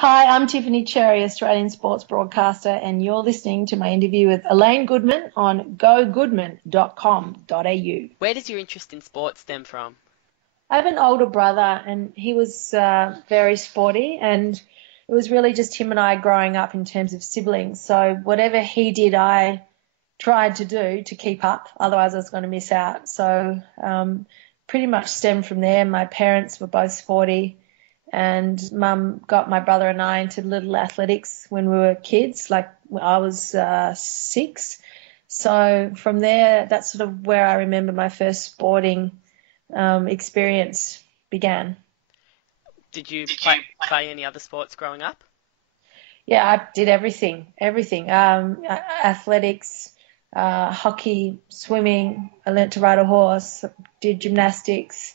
Hi, I'm Tiffany Cherry, Australian sports broadcaster, and you're listening to my interview with Elaine Goodman on gogoodman.com.au. Where does your interest in sports stem from? I have an older brother, and he was very sporty, and it was really just him and I growing up in terms of siblings. So whatever he did, I tried to do to keep up, otherwise I was going to miss out. So pretty much stemmed from there. My parents were both sporty, and mum got my brother and I into little athletics when we were kids, like I was 6. So from there, that's sort of where I remember my first sporting experience began. Did you play any other sports growing up? Yeah, I did everything. Athletics, hockey, swimming. I learnt to ride a horse, did gymnastics,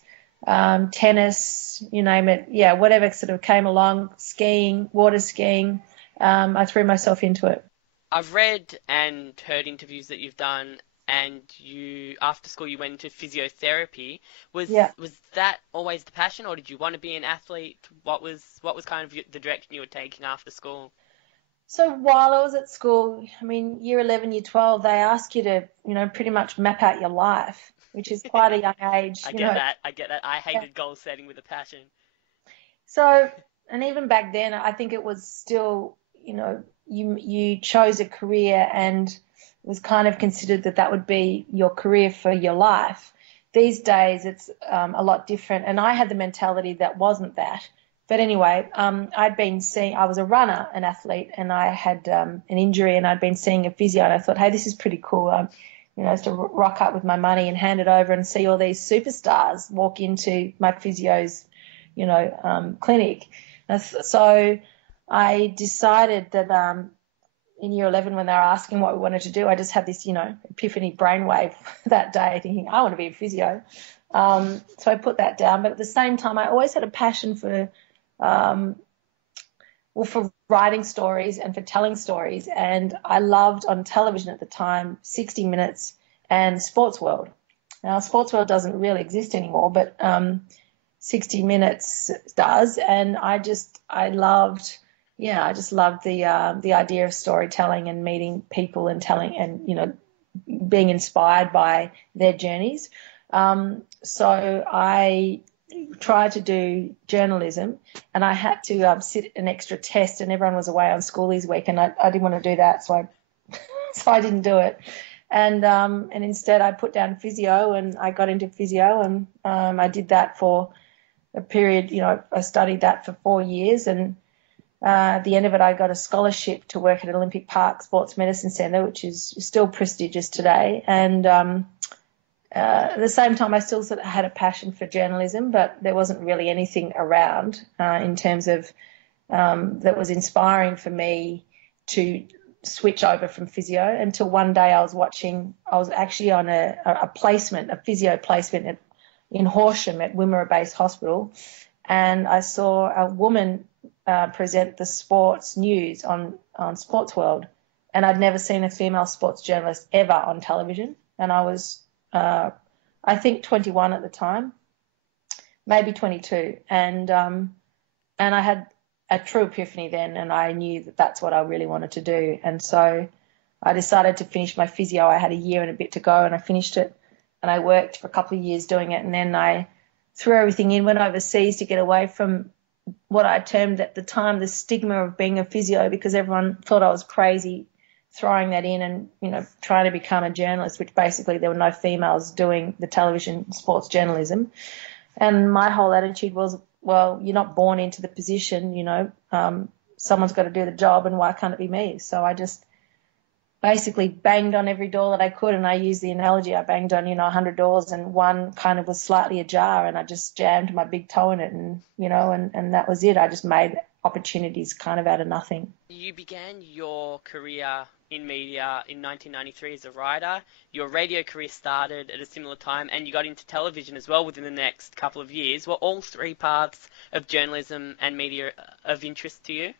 tennis, you name it. Yeah, whatever sort of came along, skiing, water skiing. I threw myself into it. I've read and heard interviews that you've done, and you after school you went into physiotherapy. Was Yeah. was that always the passion, or did you want to be an athlete? What was kind of the direction you were taking after school? So while I was at school, I mean, year 11, year 12, they ask you to, pretty much map out your life, which is quite a young age, I get that. I get that. I Yeah. hated goal setting with a passion. So, and even back then, I think it was still, you chose a career and it was kind of considered that that would be your career for your life. These days, it's a lot different, and I had the mentality that wasn't that. But anyway, I was a runner, an athlete, and I had an injury, and I'd been seeing a physio, and I thought, hey, this is pretty cool. I used to rock up with my money and hand it over and see all these superstars walk into my physio's clinic. So I decided that in year 11, when they were asking what we wanted to do, I just had this, epiphany brainwave that day thinking, I want to be a physio. So I put that down. But at the same time, I always had a passion um, for writing stories and for telling stories. And I loved on television at the time 60 Minutes and Sports World. Now, Sports World doesn't really exist anymore, but 60 Minutes does, and I just loved the idea of storytelling and meeting people and telling and being inspired by their journeys. So I tried to do journalism, and I had to sit an extra test, and everyone was away on schoolies week, and I didn't want to do that, so I didn't do it. And instead I put down physio, and I got into physio, and I did that for a period. I studied that for 4 years, and at the end of it, I got a scholarship to work at Olympic Park Sports Medicine Centre, which is still prestigious today. And at the same time, I still sort of had a passion for journalism, but there wasn't really anything around in terms of that was inspiring for me to switch over from physio until one day I was actually on a placement, a physio placement in Horsham at Wimmera Base Hospital, and I saw a woman present the sports news on Sports World, and I'd never seen a female sports journalist ever on television, and I was, I think, 21 at the time, maybe 22, and I had a true epiphany then, and I knew that that's what I really wanted to do, and so I decided to finish my physio. I had a year and a bit to go, and I finished it, and I worked for a couple of years doing it, and then I threw everything in, went overseas to get away from what I termed at the time the stigma of being a physio, because everyone thought I was crazy throwing that in and, trying to become a journalist, which basically there were no females doing the television sports journalism. And my whole attitude was, well, you're not born into the position, someone's got to do the job, and why can't it be me? So I just basically banged on every door that I could, and I used the analogy, I banged on 100 doors, and one kind of was slightly ajar, and I just jammed my big toe in it, and and that was it. I just made opportunities kind of out of nothing. You began your career in media in 1993 as a writer. Your radio career started at a similar time, and you got into television as well within the next couple of years. Were all three paths of journalism and media of interest to you?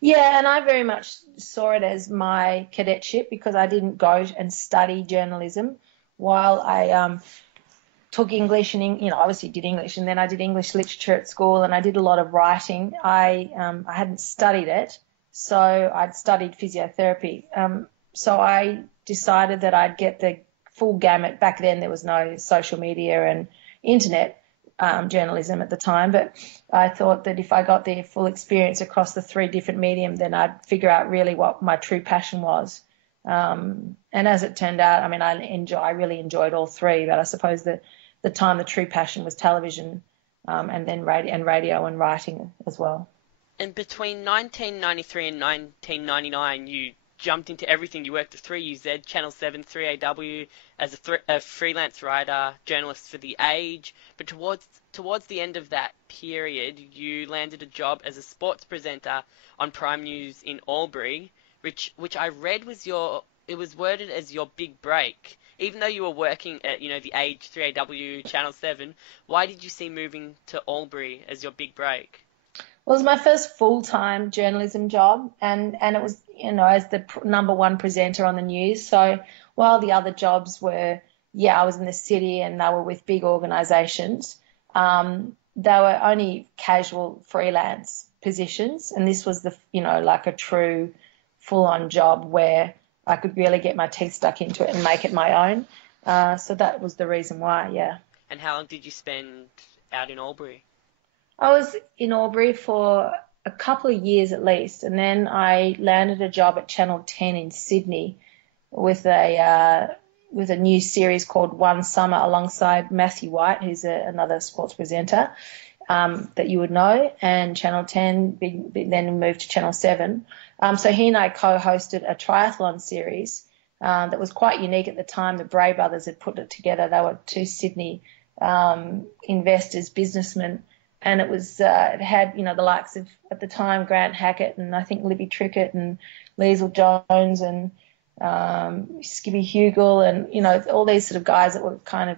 Yeah, and I very much saw it as my cadetship, because I didn't go and study journalism. While I took English and, obviously did English, and then I did English literature at school, and I did a lot of writing. I hadn't studied it, so I'd studied physiotherapy. So I decided that I'd get the full gamut. Back then there was no social media and internet journalism at the time, but I thought that if I got the full experience across the 3 different mediums, then I'd figure out really what my true passion was. And as it turned out, I mean, I really enjoyed all 3, but I suppose that the time the true passion was television, and then radio and writing as well. And between 1993 and 1999, you jumped into everything. You worked at 3UZ, Channel 7, 3AW as a freelance writer, journalist for The Age. But towards the end of that period, you landed a job as a sports presenter on Prime News in Albury, which I read it was worded as your big break. Even though you were working at, The Age, 3AW, Channel 7, why did you see moving to Albury as your big break? Well, it was my first full-time journalism job, and it was, as the number 1 presenter on the news. So while the other jobs were, I was in the city and they were with big organisations, they were only casual freelance positions, and this was like a true full-on job where I could really get my teeth stuck into it and make it my own. So that was the reason why, yeah. And how long did you spend out in Albury? I was in Albury for a couple of years at least, and then I landed a job at Channel 10 in Sydney with a new series called One Summer alongside Matthew White, who's another sports presenter that you would know, and Channel 10 then moved to Channel 7. So he and I co-hosted a triathlon series that was quite unique at the time. The Bray brothers had put it together. They were 2 Sydney investors, businessmen, and it was it had the likes of, at the time, Grant Hackett and I think Libby Trickett and Liesl Jones and Skippy Hugel and all these sort of guys that were kind of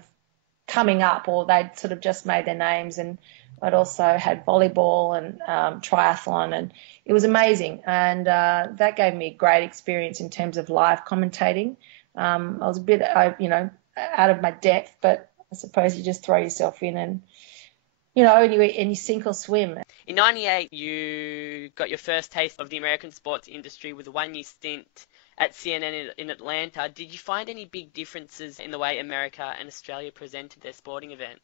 coming up, or they'd sort of just made their names. And I'd also had volleyball and triathlon, and it was amazing. And that gave me a great experience in terms of live commentating. I was a bit out of my depth, but I suppose you just throw yourself in and and you sink or swim. In 98, you got your first taste of the American sports industry with a 1-year stint at CNN in Atlanta. Did you find any big differences in the way America and Australia presented their sporting events?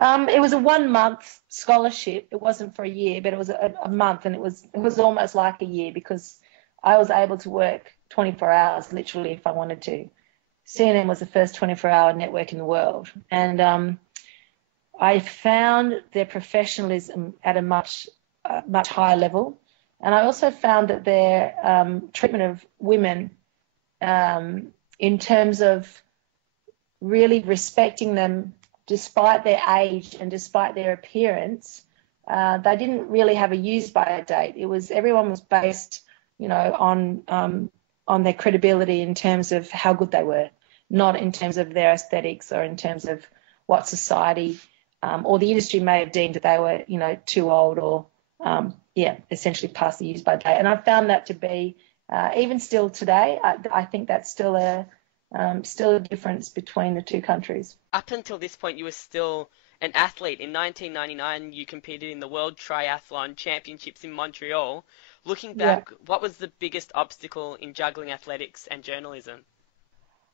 It was a 1-month scholarship. It wasn't for a year, but it was a month, and it was almost like a year because I was able to work 24 hours, literally, if I wanted to. CNN was the first 24-hour network in the world, and I found their professionalism at a much higher level, and I also found that their treatment of women, in terms of really respecting them despite their age and despite their appearance, they didn't really have a use-by date. Everyone was based, on their credibility in terms of how good they were, not in terms of their aesthetics or in terms of what society or the industry may have deemed that they were, too old or, essentially past the use-by date. And I found that to be, even still today, I think that's still a difference between the 2 countries. Up until this point, you were still an athlete. In 1999, you competed in the World Triathlon Championships in Montreal. Looking back, What was the biggest obstacle in juggling athletics and journalism?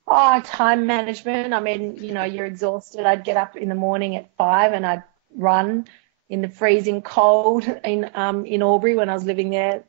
Oh, time management. I mean, you're exhausted. I'd get up in the morning at 5 and I'd run in the freezing cold in Albury when I was living there,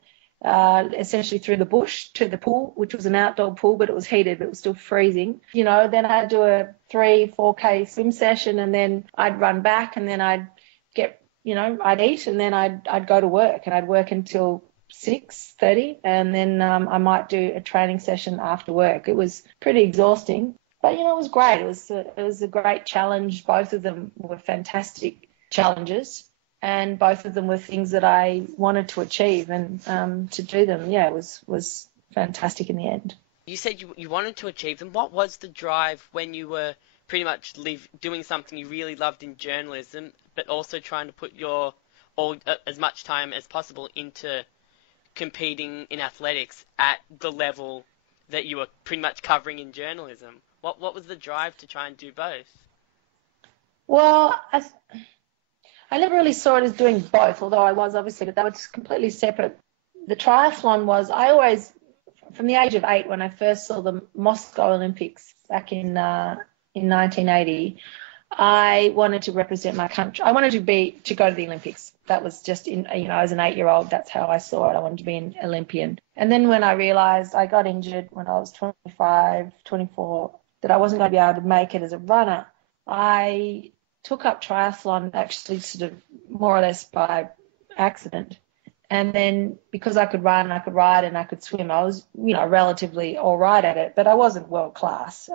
essentially through the bush to the pool, which was an outdoor pool, but it was heated, but it was still freezing. Then I'd do a 3-4K swim session, and then I'd run back, and then I'd get, I'd eat, and then I'd go to work, and I'd work until 6:30, and then I might do a training session after work. It was pretty exhausting, but it was great. It was a great challenge. Both of them were fantastic challenges, and both of them were things that I wanted to achieve, and to do them, it was fantastic in the end. You said you wanted to achieve them. What was the drive when you were pretty much doing something you really loved in journalism, but also trying to put as much time as possible into competing in athletics at the level that you were pretty much covering in journalism? What was the drive to try and do both? Well, I never really saw it as doing both, although I was obviously, but they were just completely separate. The triathlon was, I always, from the age of 8, when I first saw the Moscow Olympics back in 1980, I wanted to represent my country. I wanted to go to the Olympics. That was just as an 8-year-old, that's how I saw it. I wanted to be an Olympian. And then when I realized I got injured when I was 25, 24, that I wasn't going to be able to make it as a runner, I took up triathlon actually sort of more or less by accident. And then because I could run, I could ride, and I could swim, I was, relatively all right at it, but I wasn't world class.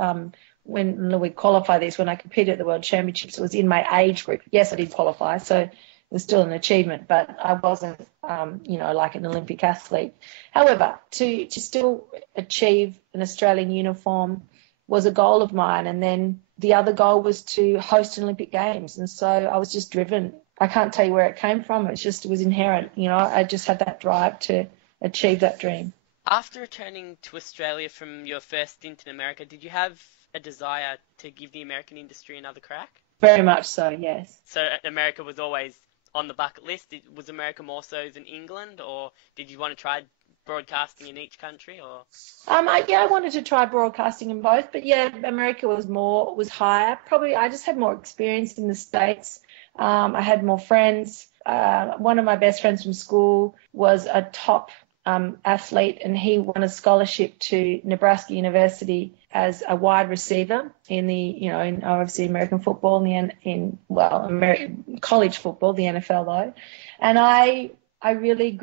When we qualify this, when I competed at the World Championships, it was in my age group. Yes, I did qualify, so it was still an achievement, but I wasn't, like an Olympic athlete. However, to still achieve an Australian uniform was a goal of mine. And then the other goal was to host an Olympic Games. And so I was just driven. I can't tell you where it came from. It was inherent. I just had that drive to achieve that dream. After returning to Australia from your first stint in America, did you have a desire to give the American industry another crack? Very much so, yes. So America was always on the bucket list. Was America more so than England, or did you want to try broadcasting in each country? Or I wanted to try broadcasting in both, but yeah, America was higher. Probably I just had more experience in the States. I had more friends. One of my best friends from school was a top athlete, and he won a scholarship to Nebraska University as a wide receiver in in obviously American football, American college football, the NFL though. And I really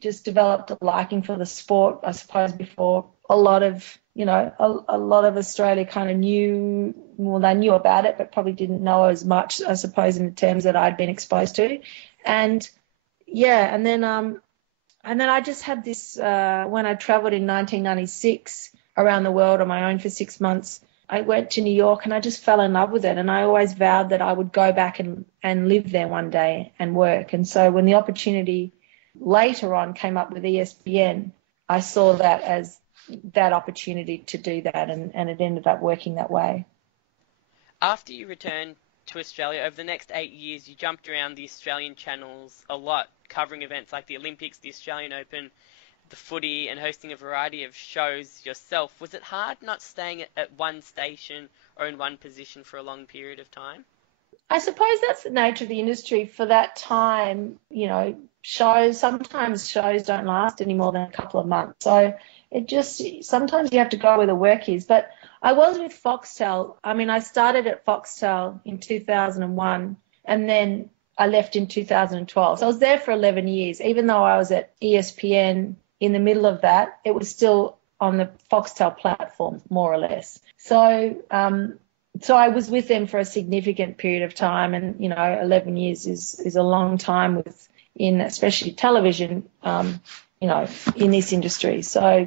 just developed a liking for the sport, I suppose, before a lot of Australia kind of they knew about it, but probably didn't know as much, I suppose, in the terms that I'd been exposed to. And yeah, and then I just had this, when I traveled in 1996 around the world on my own for 6 months, I went to New York and I just fell in love with it. And I always vowed that I would go back and live there one day and work. And so when the opportunity later on came up with ESPN, I saw that as that opportunity to do that, and it ended up working that way. After you returned to Australia, over the next 8 years, you jumped around the Australian channels a lot, covering events like the Olympics, the Australian Open, the footy, and hosting a variety of shows yourself. Was it hard not staying at one station or in one position for a long period of time? I suppose that's the nature of the industry for that time. Sometimes shows don't last any more than a couple of months. So sometimes you have to go where the work is. But I was with Foxtel. I mean, I started at Foxtel in 2001, and then I left in 2012. So I was there for 11 years. Even though I was at ESPN in the middle of that, it was still on the Foxtel platform, more or less. So I was with them for a significant period of time, and 11 years is a long time in especially television, in this industry. So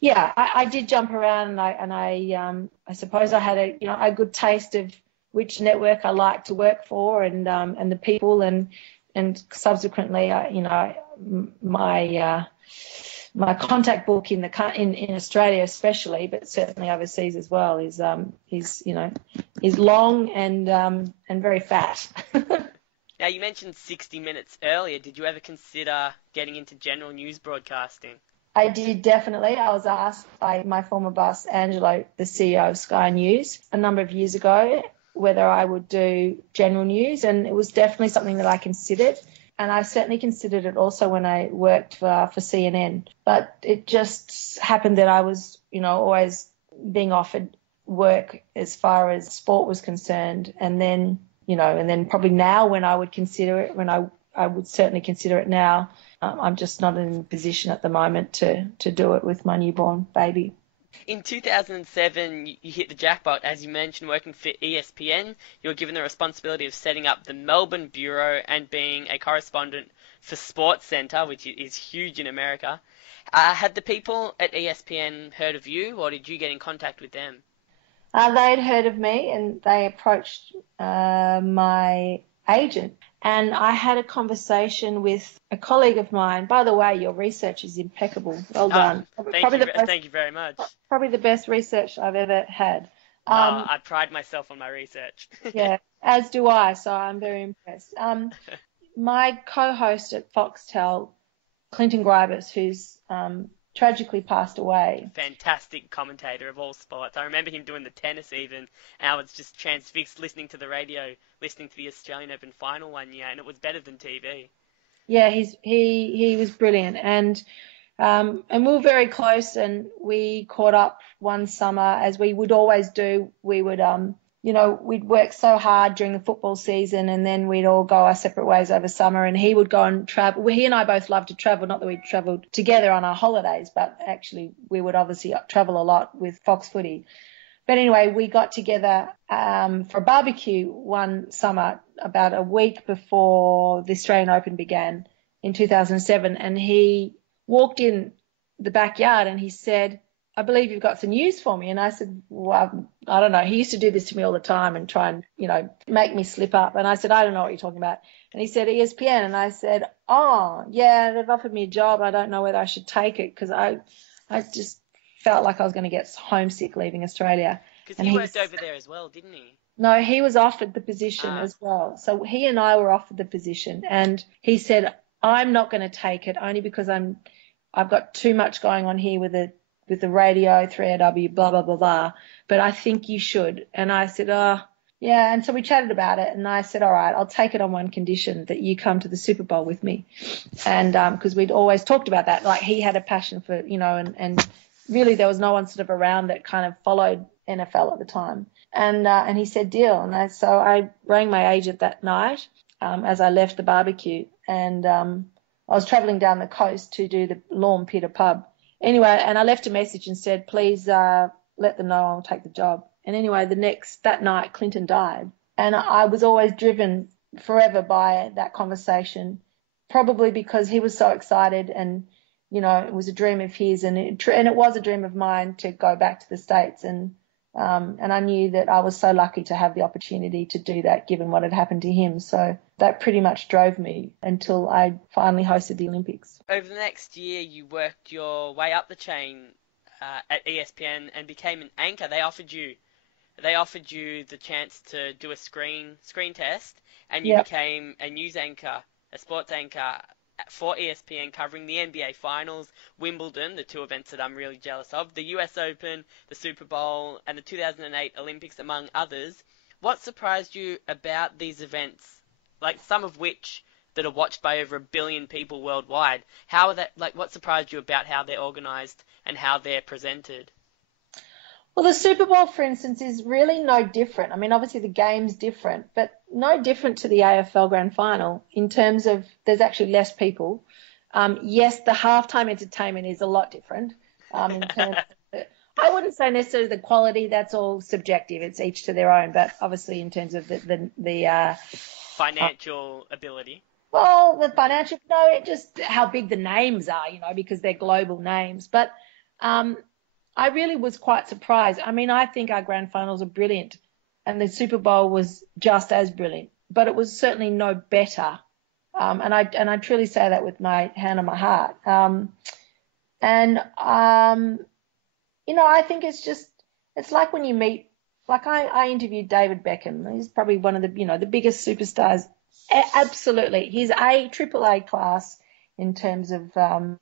yeah, I did jump around, and I suppose I had a good taste of which network I liked to work for, and the people, and subsequently, my contact book in Australia especially, but certainly overseas as well, is long and very fat. Now, you mentioned 60 Minutes earlier. Did you ever consider getting into general news broadcasting? I did, definitely. I was asked by my former boss, Angelo, the CEO of Sky News, a number of years ago, whether I would do general news, and it was definitely something that I considered. And I certainly considered it also when I worked for CNN. But it just happened that I was, always being offered work as far as sport was concerned. And then, probably now when I would consider it, I would certainly consider it now. I'm just not in a position at the moment to do it with my newborn baby. In 2007, you hit the jackpot. As you mentioned, working for ESPN, you were given the responsibility of setting up the Melbourne bureau and being a correspondent for SportsCenter, which is huge in America. Had the people at ESPN heard of you, or did you get in contact with them? They had heard of me, and they approached my agent. And I had a conversation with a colleague of mine. By the way, your research is impeccable. Well done. Thank you very much. Probably the best research I've ever had. Um, I pride myself on my research. yeah, as do I. So I'm very impressed. My co-host at Foxtel, Clinton Gribus, who's tragically passed away. Fantastic commentator of all sports. I remember him doing the tennis even, and I was just transfixed listening to the radio, listening to the Australian Open final one year, and it was better than TV. Yeah, he was brilliant, and we were very close, and we caught up one summer as we would always do. We would we'd work so hard during the football season, and then we'd all go our separate ways over summer, and he would go and travel. He and I both loved to travel, not that we travelled together on our holidays, but actually we would obviously travel a lot with Fox Footy. But anyway, we got together for a barbecue one summer, about a week before the Australian Open began in 2007, and he walked in the backyard and he said, "I believe you've got some news for me." And I said, "Well, I don't know." He used to do this to me all the time and try and, make me slip up. And I said, "I don't know what you're talking about." And he said, "ESPN." And I said, "Oh, yeah, they've offered me a job. I don't know whether I should take it," because I just felt like I was going to get homesick leaving Australia. Because And he worked over there as well, didn't he? no, he was offered the position Ah, as well. So he and I were offered the position, and he said, "I'm not going to take it only because I've got too much going on here with the radio, 3AW, blah blah blah blah. But I think you should." And I said, "Oh, yeah." And so we chatted about it, and I said, "All right, I'll take it on one condition, that you come to the Super Bowl with me." And because we'd always talked about that, like he had a passion for, and really there was no one sort of around that kind of followed NFL at the time. And he said, "Deal." And so I rang my agent that night as I left the barbecue, and I was traveling down the coast to do the Lawn Pitter pub. Anyway, and I left a message and said, "Please let them know I'll take the job." And anyway, that night, Clinton died. And I was always driven forever by that conversation, probably because he was so excited, and, it was a dream of his, and it was a dream of mine to go back to the States. And I knew that I was so lucky to have the opportunity to do that, given what had happened to him. So that pretty much drove me until I finally hosted the Olympics. over the next year, you worked your way up the chain at ESPN and became an anchor. They offered you the chance to do a screen test, and you Yeah. became a news anchor, a sports anchor for ESPN, covering the NBA Finals, Wimbledon, the two events that I'm really jealous of, the US Open, the Super Bowl, and the 2008 Olympics, among others. What surprised you about these events, like some of which that are watched by over 1 billion people worldwide? How are that, like, what surprised you about how they're organized and how they're presented? Well, the Super Bowl, for instance, is really no different. I mean, obviously the game's different, but no different to the AFL Grand Final in terms of there's actually less people. Yes, the halftime entertainment is a lot different in terms of I wouldn't say necessarily the quality. That's all subjective. It's each to their own. But obviously, in terms of Financial ability. the financial, no, it just how big the names are, because they're global names. But um, I really was quite surprised. I mean, I think our grand finals are brilliant, and the Super Bowl was just as brilliant, but it was certainly no better. And I truly say that with my hand on my heart. And I think it's like when you meet, like I interviewed David Beckham. He's probably one of the biggest superstars. Absolutely, he's triple A class in terms of um,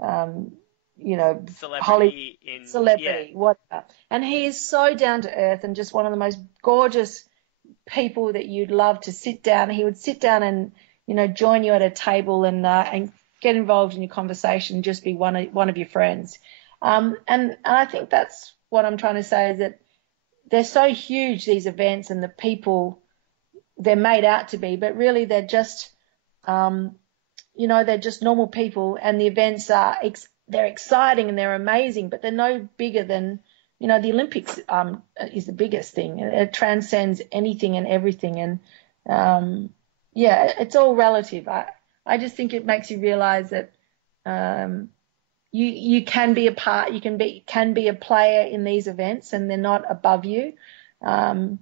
Hollywood Celebrity in, yeah. celebrity, whatever. And he is so down to earth and just one of the most gorgeous people that you'd love to sit down. He would sit down and join you at a table and get involved in your conversation, just be one of your friends. And I think that's what I'm trying to say, is that they're so huge, these events, and the people they're made out to be, but really they're just normal people, and the events they're exciting and they're amazing, but they're no bigger than, the Olympics is the biggest thing. It transcends anything and everything. And yeah, it's all relative. I just think it makes you realize that you can be a part, can be a player in these events, and they're not above you. And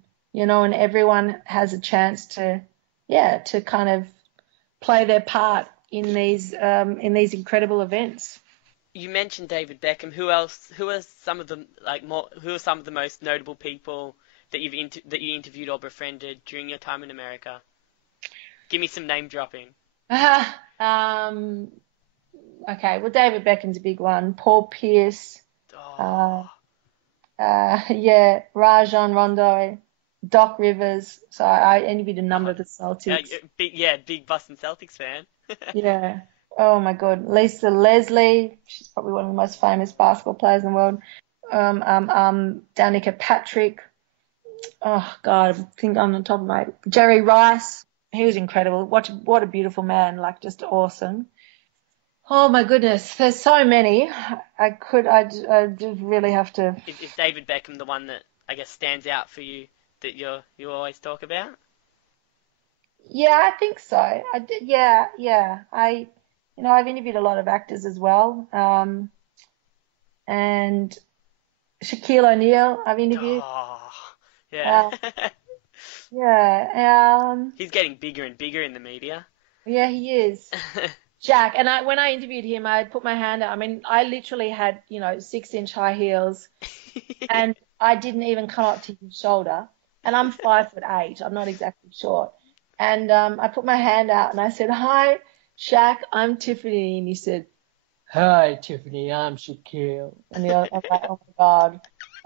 everyone has a chance to kind of play their part in these incredible events. You mentioned David Beckham. Who else? Who are some of the Who are some of the most notable people that that you interviewed or befriended during your time in America? Give me some name dropping. um, okay, well, David Beckham's a big one. Paul Pierce, uh, Oh, yeah, Rajon Rondo, Doc Rivers. So I interviewed a number of the Celtics. big Boston Celtics fan. Yeah. Oh my God. Lisa Leslie. She's probably one of the most famous basketball players in the world. Danica Patrick. Oh God, I think on the top of my Jerry Rice. He was incredible. What a beautiful man. Like just awesome. Oh my goodness. There's so many. I just really have to. Is David Beckham the one that I guess stands out for you that you always talk about? Yeah, I think so. I did. Yeah, yeah. I've interviewed a lot of actors as well. And Shaquille O'Neal, I've interviewed. Oh, yeah. Uh, yeah, He's getting bigger and bigger in the media. yeah, he is. Jack, and when I interviewed him, I put my hand out. I mean, I literally had, 6-inch high heels, and I didn't even come up to his shoulder. And I'm 5'8". I'm not exactly short. And I put my hand out and I said, "Hi, Shaq, I'm Tiffany." And he said, "Hi, Tiffany, I'm Shaquille." And I was like, "Oh my God."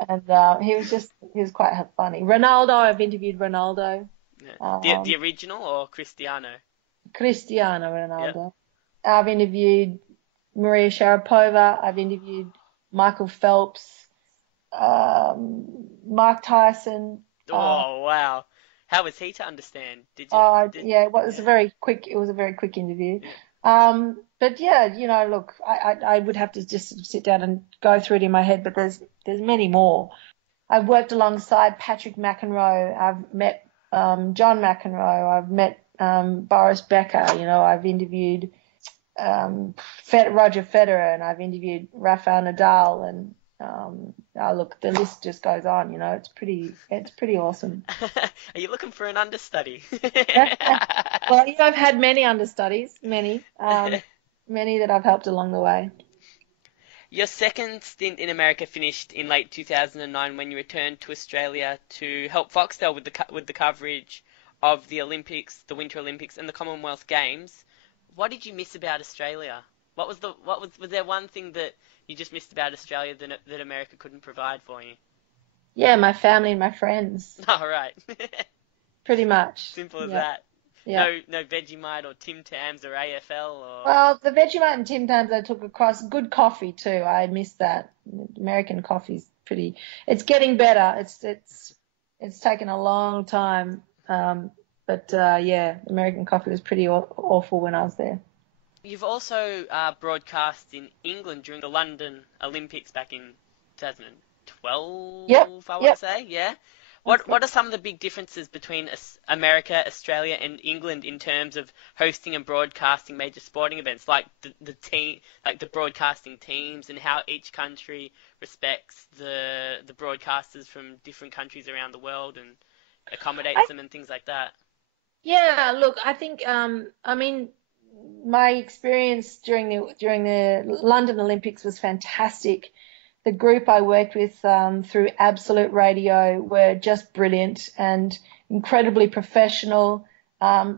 And he was quite funny. Ronaldo, I've interviewed Ronaldo. Yeah. The Um, original or Cristiano? Cristiano Yep. Ronaldo. I've interviewed Maria Sharapova. I've interviewed Michael Phelps, Mike Tyson. Oh, wow. How was he to understand? Did you did Yeah, it was yeah. a very quick interview. But yeah, look, I would have to just sit down and go through it in my head, but there's many more. I've worked alongside Patrick McEnroe. I've met John McEnroe. I've met Boris Becker. I've interviewed Roger Federer, and I've interviewed Rafael Nadal, and look, the list just goes on. It's pretty awesome. Are you looking for an understudy? Well, I've had many understudies, many that I've helped along the way. Your second stint in America finished in late 2009 when you returned to Australia to help Foxtel with the coverage of the Olympics, the Winter Olympics, and the Commonwealth Games. What did you miss about Australia? Was there one thing that you just missed about Australia that America couldn't provide for you? Yeah, my family and my friends, All right. pretty much. Simple as Yeah, that. yeah. No Vegemite or Tim Tams or AFL or Well, the Vegemite and Tim Tams I took across. Good coffee too. I miss that. American coffee's pretty. It's getting better. It's taken a long time. But yeah, American coffee was pretty awful when I was there. you've also broadcast in England during the London Olympics back in Yep, 2012, I want yep. to say. Yeah. That's What are some of the big differences between America, Australia, and England in terms of hosting and broadcasting major sporting events, like the team, like the broadcasting teams, and how each country respects the broadcasters from different countries around the world and accommodates I, them and things like that. yeah, look, I think I mean my experience during the London Olympics was fantastic. The group I worked with through Absolute Radio were just brilliant and incredibly professional.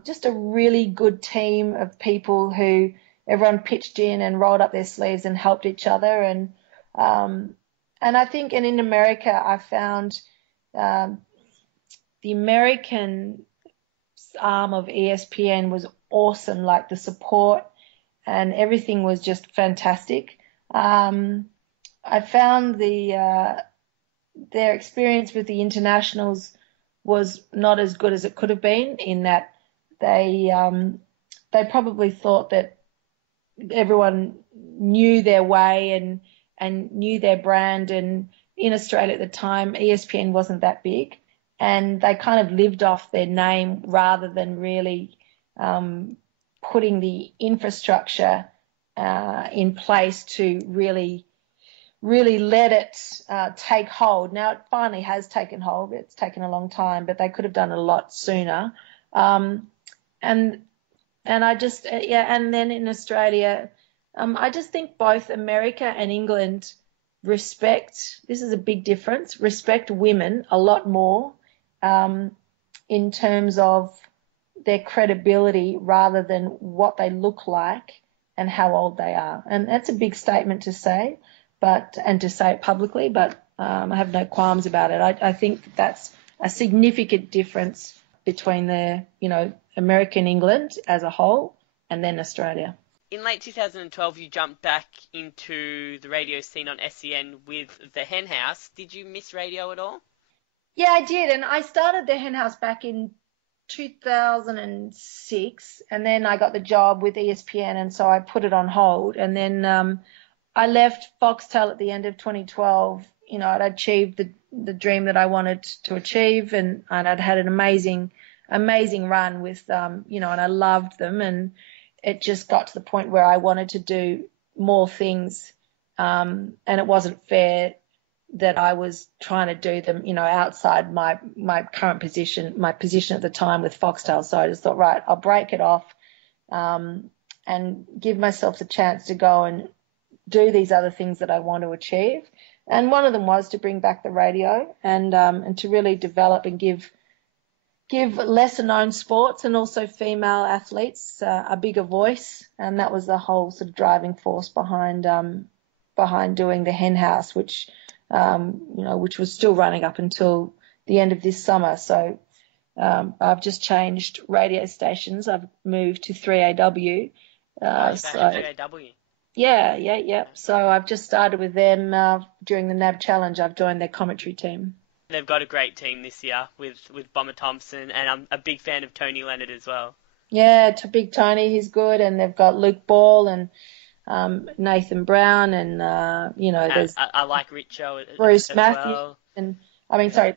Just a really good team of people who everyone pitched in and rolled up their sleeves and helped each other. Um, and I think, and in America, I found um, the American arm of ESPN was awesome. Like the support and everything was just fantastic. Um, I found their experience with the internationals was not as good as it could have been. In that they probably thought that everyone knew their way and knew their brand. And in Australia at the time, ESPN wasn't that big, and they kind of lived off their name rather than really um, putting the infrastructure in place to really let it take hold. Now it finally has taken hold. It's taken a long time, but they could have done it a lot sooner. Um, and and I just yeah, and then in Australia, I just think both America and England respect, this is a big difference, respect women a lot more um, in terms of their credibility rather than what they look like and how old they are. And that's a big statement to say, and to say it publicly, but I have no qualms about it. I think that's a significant difference between American England as a whole and then Australia. In late 2012, you jumped back into the radio scene on SEN with the Hen House. Did you miss radio at all? Yeah, I did. And I started the Hen House back in 2006, and then I got the job with ESPN, and so I put it on hold. And then I left Foxtel at the end of 2012. I'd achieved the dream that I wanted to achieve, and I'd had an amazing run with, and I loved them. And it just got to the point where I wanted to do more things, and it wasn't fair that I was trying to do them, outside my current position, my position at the time with Foxtel. So I just thought, right, I'll break it off, and give myself the chance to go and do these other things that I want to achieve. And one of them was to bring back the radio and to really develop and give lesser known sports and also female athletes a bigger voice. And that was the whole sort of driving force behind doing the Hen House, which was still running up until the end of this summer. So I've just changed radio stations. I've moved to 3AW. Back to 3AW. Yeah. So I've just started with them during the NAB Challenge. I've joined their commentary team. They've got a great team this year with Bomber Thompson, and I'm a big fan of Tony Leonard as well. Yeah, to Big Tony, he's good, and they've got Luke Ball and Nathan Brown, and there's I like Richo Bruce as Matthews, well.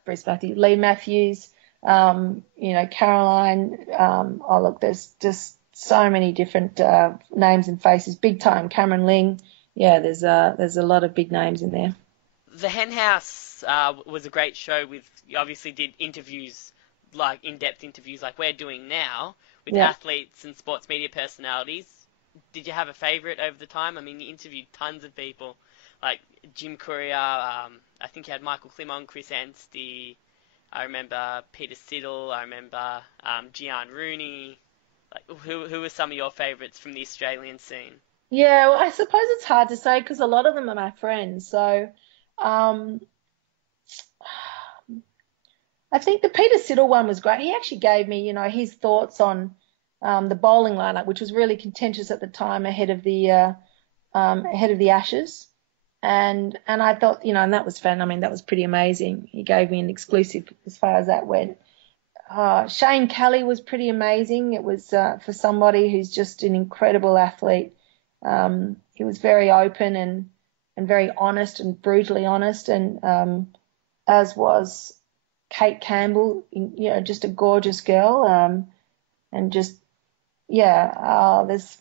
Bruce Matthews, Lee Matthews, Caroline. Look, there's just so many different names and faces. Big time, Cameron Ling. Yeah, there's a lot of big names in there. The Hen House was a great show. You obviously did interviews, like in-depth interviews like we're doing now with athletes and sports media personalities. Did you have a favourite over the time? I mean, you interviewed tons of people, like Jim Courier. I think you had Michael Climon, Chris Anstey. I remember Peter Siddle. I remember Gian Rooney. Like, who were some of your favourites from the Australian scene? Yeah, well, I suppose it's hard to say because a lot of them are my friends. So I think the Peter Siddle one was great. He actually gave me, his thoughts on the bowling lineup, which was really contentious at the time ahead of the Ashes. And I thought, and that was fun. I mean, that was pretty amazing. He gave me an exclusive as far as that went. Shane Kelly was pretty amazing. It was for somebody who's just an incredible athlete. He was very open and very honest and brutally honest, and as was Kate Campbell, just a gorgeous girl, and just there's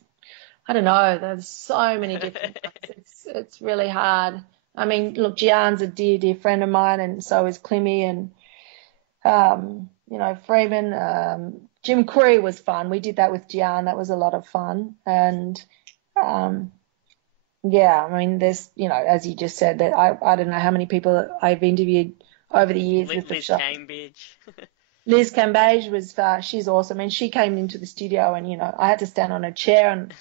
so many different ones. It's really hard. I mean, look, Gian's a dear friend of mine, and so is Climmy, and Freeman. Jim Courier was fun. We did that with Gian. That was a lot of fun. And there's, as you just said, that I don't know how many people I've interviewed over the years with the show. Cambridge. Liz Cambage was, she's awesome. And she came into the studio and, I had to stand on a chair and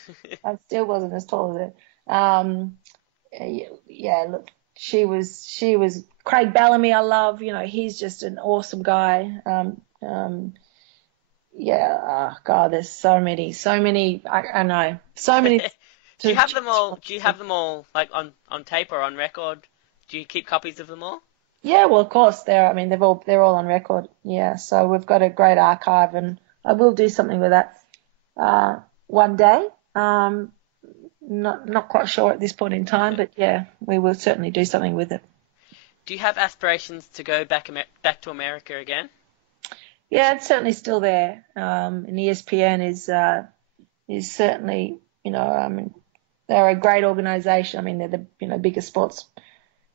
I still wasn't as tall as her. Look, she was Craig Bellamy. I love, he's just an awesome guy. There's so many, I know, so many. Do you have them all? Do you have them all like on tape or on record? Do you keep copies of them all? Yeah, well, of course they're all on record. Yeah, so we've got a great archive, and I will do something with that one day. Not quite sure at this point in time, but yeah, we will certainly do something with it. Do you have aspirations to go back to America again? Yeah, it's certainly still there. And ESPN is certainly, they're a great organisation. I mean, they're the biggest sports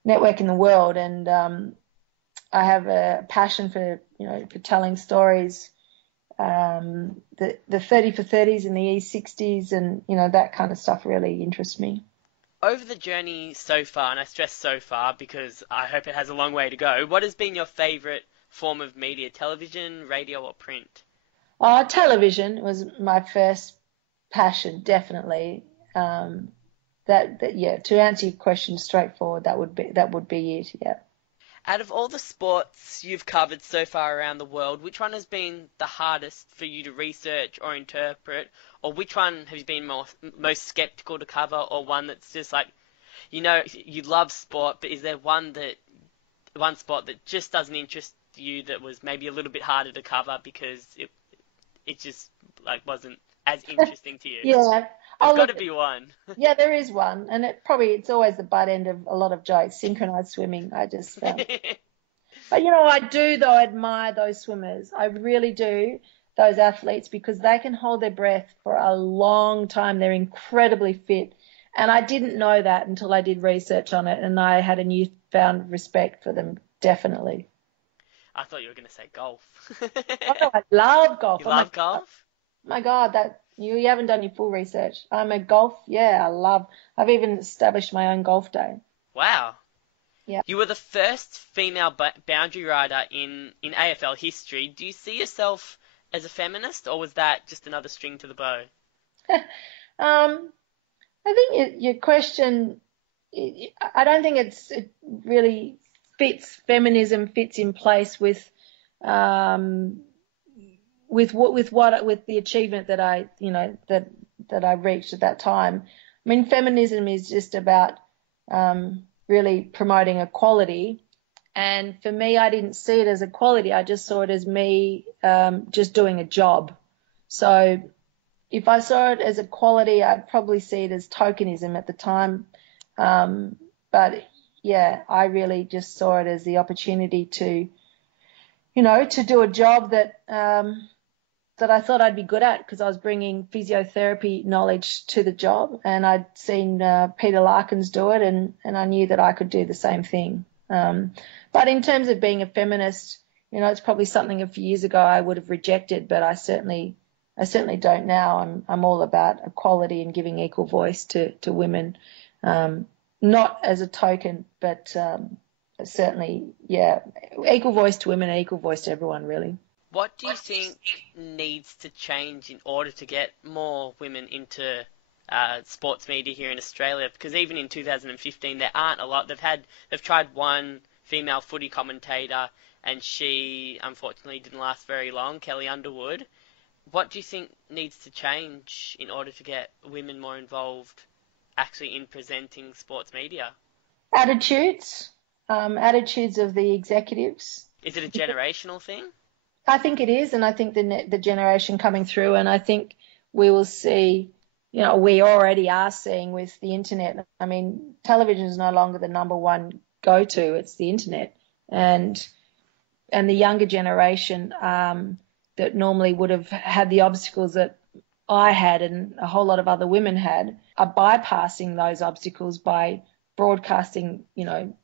network in the world, and I have a passion for for telling stories the 30 for 30s and the E60s and, that kind of stuff really interests me. Over the journey so far, and I stress so far because I hope it has a long way to go, what has been your favourite form of media? Television, radio, or print? Television was my first passion, definitely. Yeah, to answer your question straightforward, that would be it. Yeah. Out of all the sports you've covered so far around the world, which one has been the hardest for you to research or interpret, or which one have you been most skeptical to cover, or one that's just like, you love sport, but is there one sport that just doesn't interest you that was maybe a little bit harder to cover because it just like wasn't as interesting to you? Yeah. There's got to be one. Yeah, there is one, and it's always the butt end of a lot of jokes. Synchronized swimming. I just, but I do though admire those swimmers. I really do, those athletes, because they can hold their breath for a long time. They're incredibly fit, and I didn't know that until I did research on it, and I had a newfound respect for them. Definitely. I thought you were going to say golf. Oh, I love golf. You love golf? My God, that you haven't done your full research. I'm a golf. Yeah, I've even established my own golf day. Wow. Yeah. You were the first female boundary rider in AFL history. Do you see yourself as a feminist, or was that just another string to the bow? I think your question, I don't think it really feminism fits in place with the achievement that I reached at that time. I mean, feminism is just about really promoting equality, and for me, I didn't see it as equality. I just saw it as me just doing a job. So if I saw it as equality, I'd probably see it as tokenism at the time. But yeah, I really just saw it as the opportunity to do a job that I thought I'd be good at, because I was bringing physiotherapy knowledge to the job, and I'd seen Peter Larkins do it, and I knew that I could do the same thing. But in terms of being a feminist, it's probably something a few years ago I would have rejected, but I certainly don't now. I'm all about equality and giving equal voice to women, not as a token, but certainly, yeah, equal voice to women and equal voice to everyone, really. What do you think needs to change in order to get more women into sports media here in Australia? Because even in 2015, there aren't a lot. They've tried one female footy commentator, and she unfortunately didn't last very long, Kelly Underwood. What do you think needs to change in order to get women more involved actually in presenting sports media? Attitudes of the executives. Is it a generational thing? I think it is, and I think the generation coming through, and I think we will see, we already are seeing with the internet. I mean, television is no longer the number one go-to; it's the internet, and the younger generation that normally would have had the obstacles that I had and a whole lot of other women had are bypassing those obstacles by broadcasting,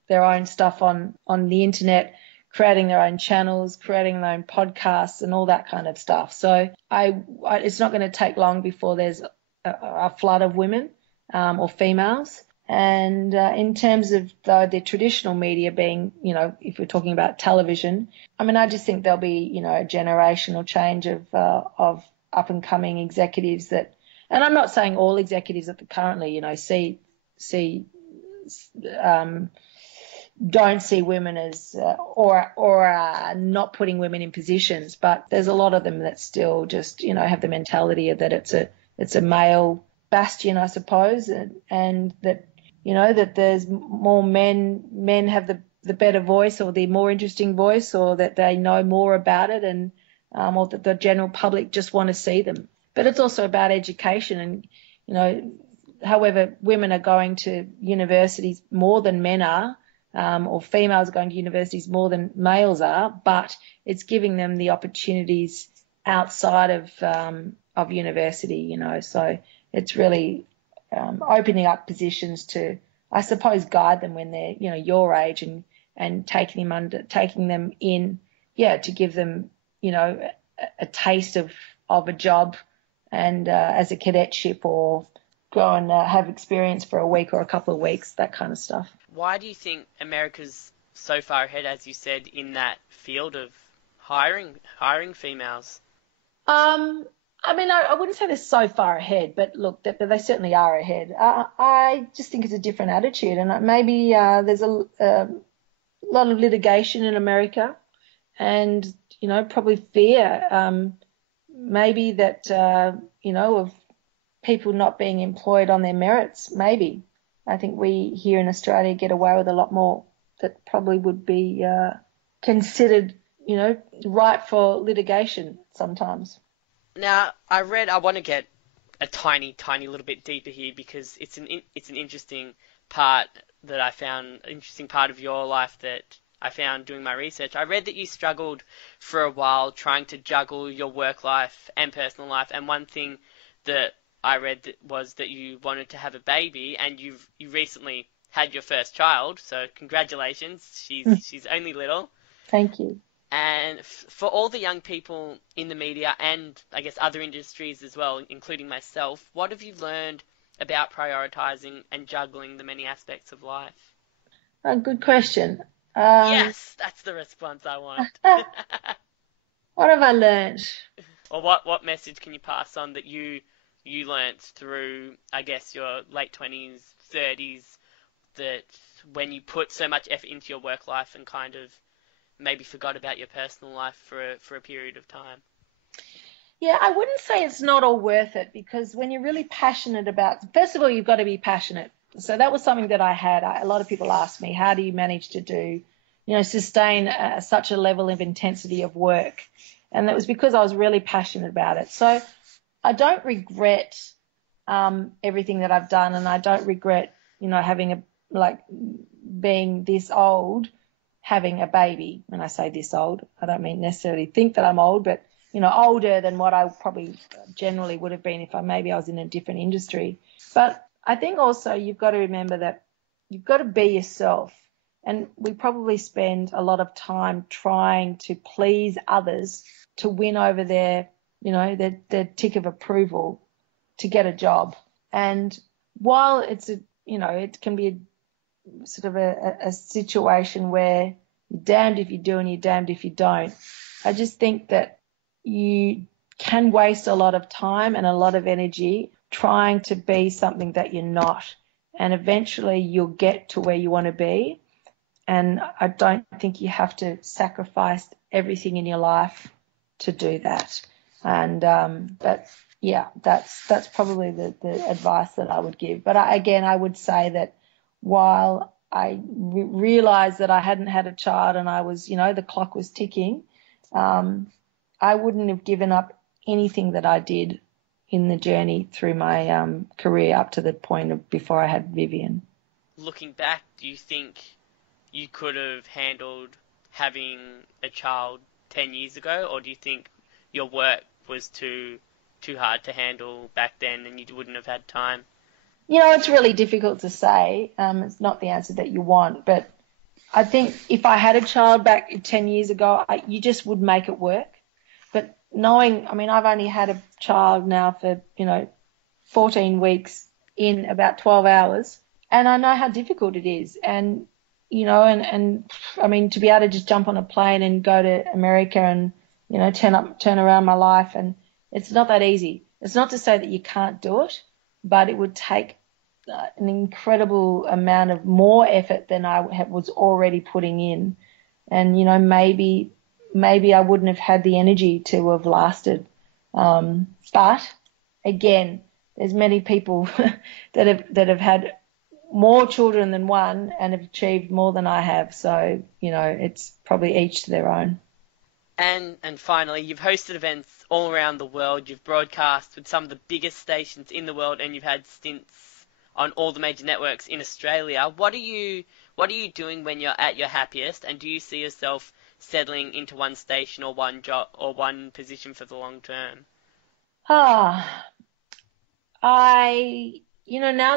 their own stuff on the internet, creating their own channels, creating their own podcasts and all that kind of stuff. So it's not going to take long before there's a flood of women or females. And in terms of the traditional media being, if we're talking about television, I mean, I just think there'll be, a generational change of up and coming executives that, and I'm not saying all executives that currently, don't see women as or not putting women in positions, but there's a lot of them that still just have the mentality that it's a male bastion, I suppose, and that that there's more men have the better voice or the more interesting voice, or that they know more about it, and or that the general public just want to see them. But it's also about education, and however women are going to universities more than men are, or females are going to universities more than males are, but it's giving them the opportunities outside of university, so it's really opening up positions to, I suppose, guide them when they're your age, and taking them in, to give them a taste of a job and as a cadetship, or go and have experience for a week or a couple of weeks, that kind of stuff. Why do you think America's so far ahead, as you said, in that field of hiring females? I mean, I wouldn't say they're so far ahead, but look, they certainly are ahead. I just think it's a different attitude, and maybe there's a lot of litigation in America, and probably fear, maybe that of people not being employed on their merits. Maybe I think we here in Australia get away with a lot more that probably would be considered, right for litigation sometimes. Now, I want to get a tiny, tiny little bit deeper here because it's an interesting part that I found, interesting part of your life that I found doing my research. I read that you struggled for a while trying to juggle your work life and personal life, and one thing that I read was that you wanted to have a baby, and you recently had your first child, so congratulations. She's only little. Thank you. And for all the young people in the media and I guess other industries as well, including myself, what have you learned about prioritizing and juggling the many aspects of life? Good question. Yes, that's the response I want. What have I learned? Or what message can you pass on that you learnt through, I guess, your late 20s, 30s, that when you put so much effort into your work life and kind of maybe forgot about your personal life for a period of time? Yeah, I wouldn't say it's not all worth it, because when you're really passionate about, first of all, you've got to be passionate. So that was something that I had. A lot of people ask me, how do you manage to sustain such a level of intensity of work? And that was because I was really passionate about it. So I don't regret everything that I've done, and I don't regret, having being this old, having a baby. When I say this old, I don't mean necessarily think that I'm old, but older than what I probably generally would have been if I was in a different industry. But I think also you've got to remember that you've got to be yourself. And we probably spend a lot of time trying to please others to win over their tick of approval to get a job. And while it's it can be a sort of a situation where you're damned if you do and you're damned if you don't, I just think that you can waste a lot of time and a lot of energy trying to be something that you're not. And eventually you'll get to where you want to be. And I don't think you have to sacrifice everything in your life to do that. And that's probably the advice that I would give. But I would say that while I realized that I hadn't had a child and I was, the clock was ticking, I wouldn't have given up anything that I did in the journey through my career up to the point of before I had Vivian. Looking back, do you think you could have handled having a child 10 years ago, or do you think your work was too hard to handle back then and you wouldn't have had time? It's really difficult to say. It's not the answer that you want, but I think if I had a child back 10 years ago, you just would make it work. But I've only had a child now for, 14 weeks in about 12 hours, and I know how difficult it is. And, to be able to just jump on a plane and go to America and, turn around my life, and it's not that easy. It's not to say that you can't do it, but it would take an incredible amount of more effort than I was already putting in. And, maybe I wouldn't have had the energy to have lasted. But again, there's many people that have had more children than one and have achieved more than I have. So, it's probably each to their own. And finally, you've hosted events all around the world. You've broadcast with some of the biggest stations in the world, and you've had stints on all the major networks in Australia. What are you doing when you're at your happiest? And do you see yourself settling into one station or one job or one position for the long term? Now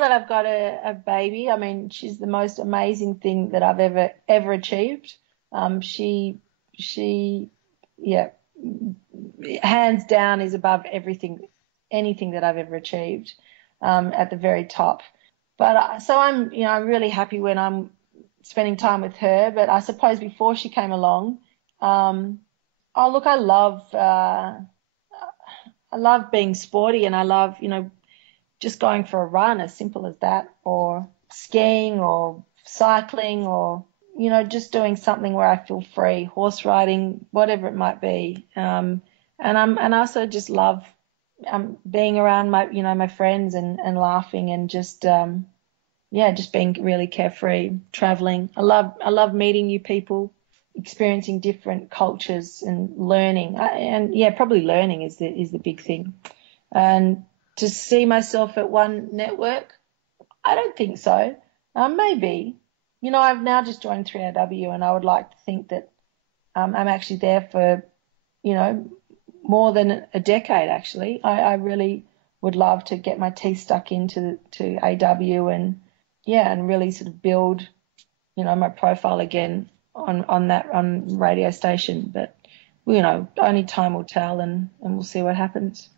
that I've got a baby, she's the most amazing thing that I've ever achieved. She hands down is above anything that I've ever achieved, at the very top. But so I'm really happy when I'm spending time with her. But I suppose before she came along, oh look, I love being sporty, and I love, just going for a run, as simple as that, or skiing or cycling, or, just doing something where I feel free, horse riding, whatever it might be. And I also just love being around my friends, and laughing, and just just being really carefree, traveling. I love meeting new people, experiencing different cultures, and learning. Probably learning is the big thing. And to see myself at one network, I don't think so. Maybe. I've now just joined 3AW, and I would like to think that I'm actually there for, more than a decade, actually. I really would love to get my teeth stuck into AW, and really sort of build, my profile again on radio station. But, only time will tell, and we'll see what happens.